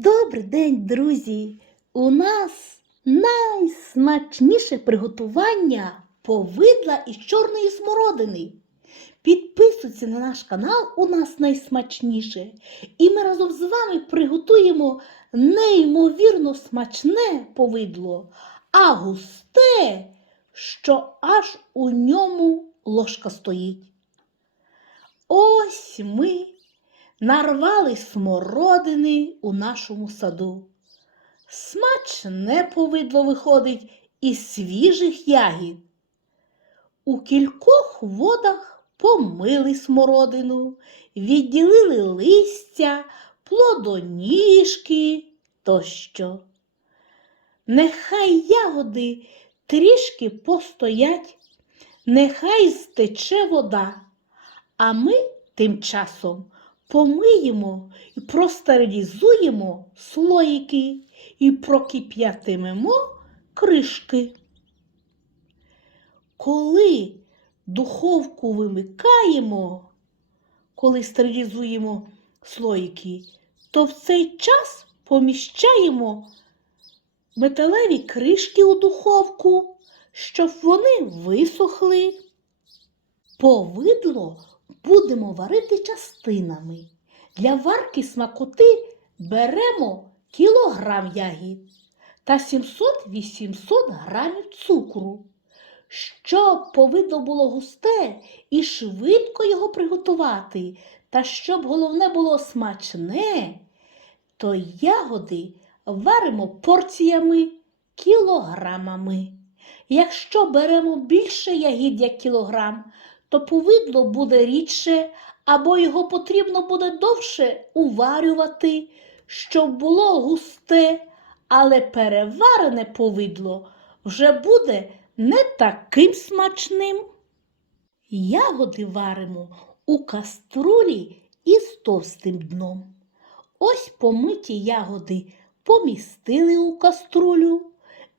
Добрий день, друзі! У нас найсмачніше приготування повидла із чорної смородини. Підписуйтесь на наш канал, у нас найсмачніше. І ми разом з вами приготуємо неймовірно смачне повидло, а густе, що аж у ньому ложка стоїть. Ось ми нарвали смородини у нашому саду. Смачне повидло виходить із свіжих ягід. У кількох водах помили смородину, відділили листя, плодоніжки тощо. Нехай ягоди трішки постоять, нехай стече вода, а ми тим часом помиємо і простерилізуємо слоїки і прокип'ятимемо кришки. Коли духовку вимикаємо, коли стерилізуємо слоїки, то в цей час поміщаємо металеві кришки у духовку, щоб вони висохли. Повидло будемо варити частинами. Для варки смакоти беремо кілограм ягід та 700-800 грамів цукру. Щоб повидло було густе і швидко його приготувати, та щоб головне було смачне, то ягоди варимо порціями кілограмами. Якщо беремо більше ягід як кілограм, то повидло буде рідше, або його потрібно буде довше уварювати, щоб було густе, але переварене повидло вже буде не таким смачним. Ягоди варимо у каструлі із товстим дном. Ось помиті ягоди помістили у каструлю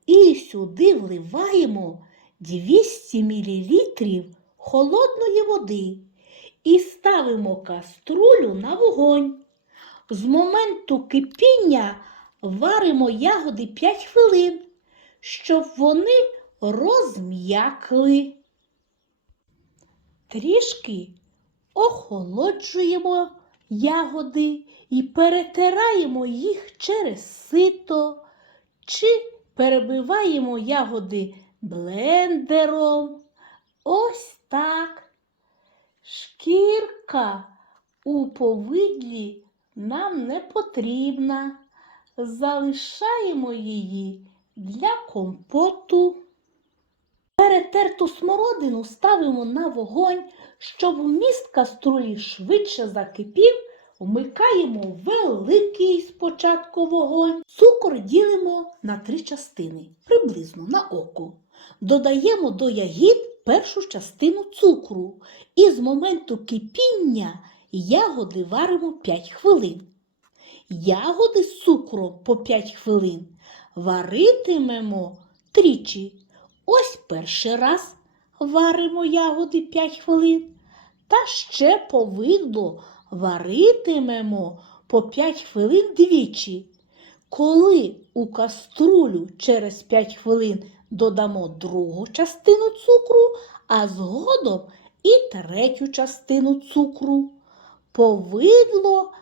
і сюди вливаємо 200 мл холодної води і ставимо каструлю на вогонь. З моменту кипіння варимо ягоди 5 хвилин, щоб вони розм'якли. Трішки охолоджуємо ягоди і перетираємо їх через сито чи перебиваємо ягоди блендером. Ось. Шкірка у повидлі нам не потрібна. Залишаємо її для компоту. Перетерту смородину ставимо на вогонь, щоб вміст каструлі швидше закипів, вмикаємо великий спочатку вогонь. Цукор ділимо на три частини, приблизно на око. Додаємо до ягід першу частину цукру і з моменту кипіння ягоди варимо 5 хвилин. Ягоди з цукром по 5 хвилин варитимемо тричі. Ось перший раз варимо ягоди 5 хвилин. Та ще повидло варитимемо по 5 хвилин двічі. Коли у каструлю через 5 хвилин додамо другу частину цукру, а згодом і третю частину цукру. Повидло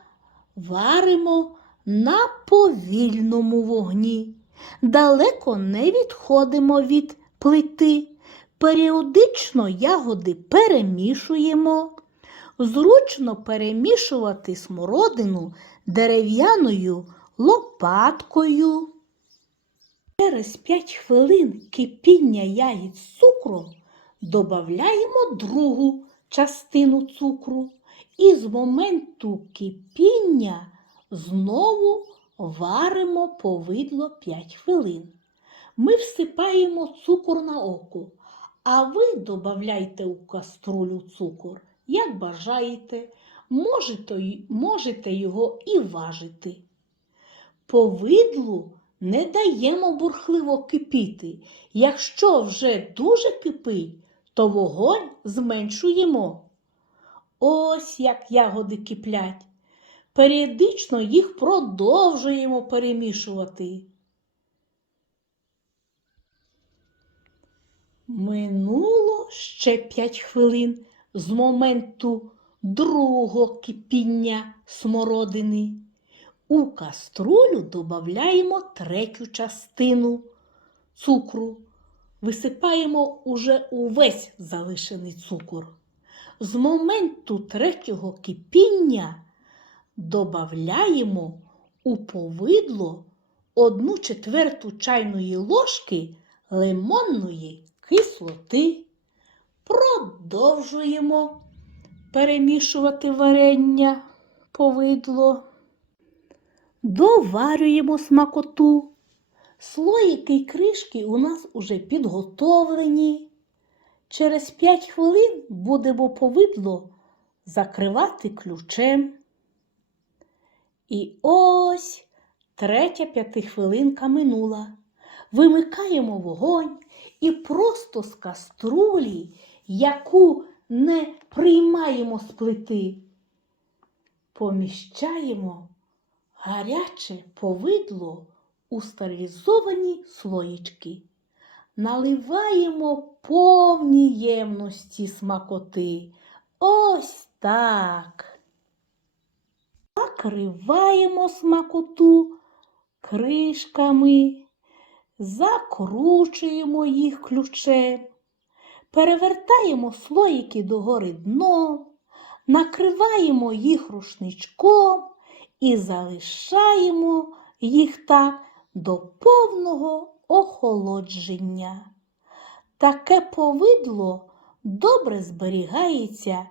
варимо на повільному вогні. Далеко не відходимо від плити. Періодично ягоди перемішуємо. Зручно перемішувати смородину дерев'яною лопаткою. Через 5 хвилин кипіння яїд з цукром додаємо другу частину цукру. І з моменту кипіння знову варимо повидло 5 хвилин. Ми всипаємо цукор на око, а ви додавайте у каструлю цукор, як бажаєте, можете, можете його і важити. Повидлу не даємо бурхливо кипіти. Якщо вже дуже кипить, то вогонь зменшуємо. Ось як ягоди киплять. періодично їх продовжуємо перемішувати. Минуло ще п'ять хвилин з моменту другого кипіння смородини. У каструлю додаємо третю частину цукру. Висипаємо уже увесь залишений цукор. З моменту третього кипіння додаємо у повидло одну четверту чайної ложки лимонної кислоти. Продовжуємо перемішувати варення повидло. Доварюємо смакоту. Слоїки й кришки у нас уже підготовлені. Через 5 хвилин будемо повидло закривати ключем. І ось третя п'ятихвилинка минула. Вимикаємо вогонь і просто з каструлі, яку не приймаємо з плити, поміщаємо гаряче повидло у стерилізовані слоїчки. Наливаємо повні ємності смакоти. Ось так. Накриваємо смакоту кришками, закручуємо їх ключем, перевертаємо слоїки догори дном, накриваємо їх рушничком і залишаємо їх так до повного охолодження. Таке повидло добре зберігається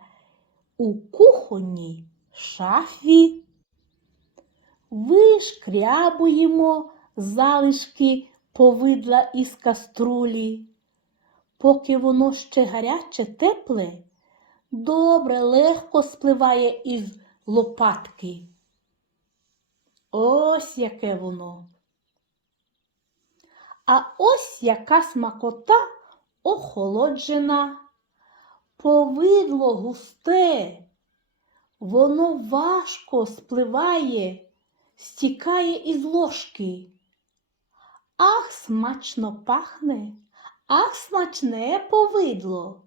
у кухонній шафі. Вишкрябуємо залишки повидла із каструлі. Поки воно ще гаряче, тепле, добре, легко спливає із лопатки. Ось яке воно. А ось яка смакота охолоджена, повидло густе, воно важко спливає, стікає із ложки. Ах, смачно пахне, ах, смачне повидло.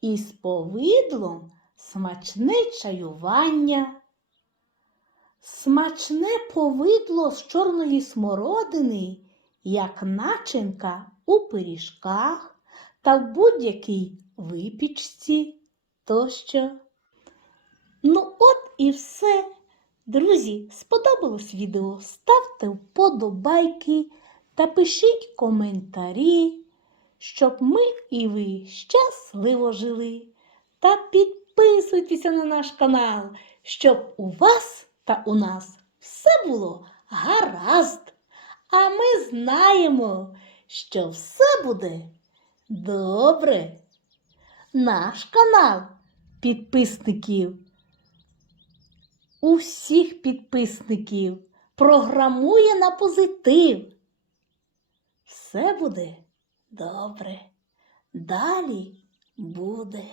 І з повидлом смачне чаювання. Смачне повидло з чорної смородини, як начинка у пиріжках та в будь-якій випічці тощо. Ну от і все. Друзі, сподобалось відео? Ставте вподобайки та пишіть коментарі, щоб ми і ви щасливо жили. Та підписуйтеся на наш канал, щоб у вас та у нас все було гаразд. А ми знаємо, що все буде добре. Наш канал підписників, усіх підписників програмує на позитив. Все буде добре. Далі буде.